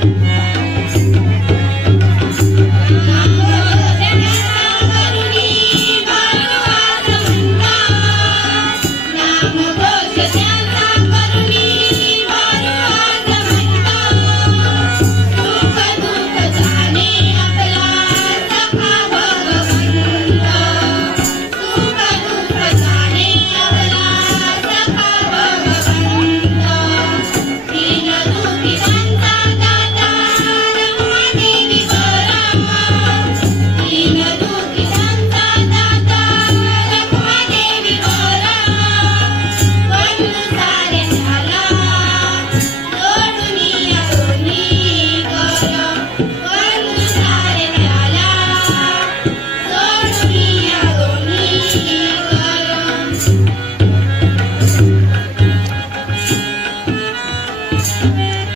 Thank mm -hmm. you.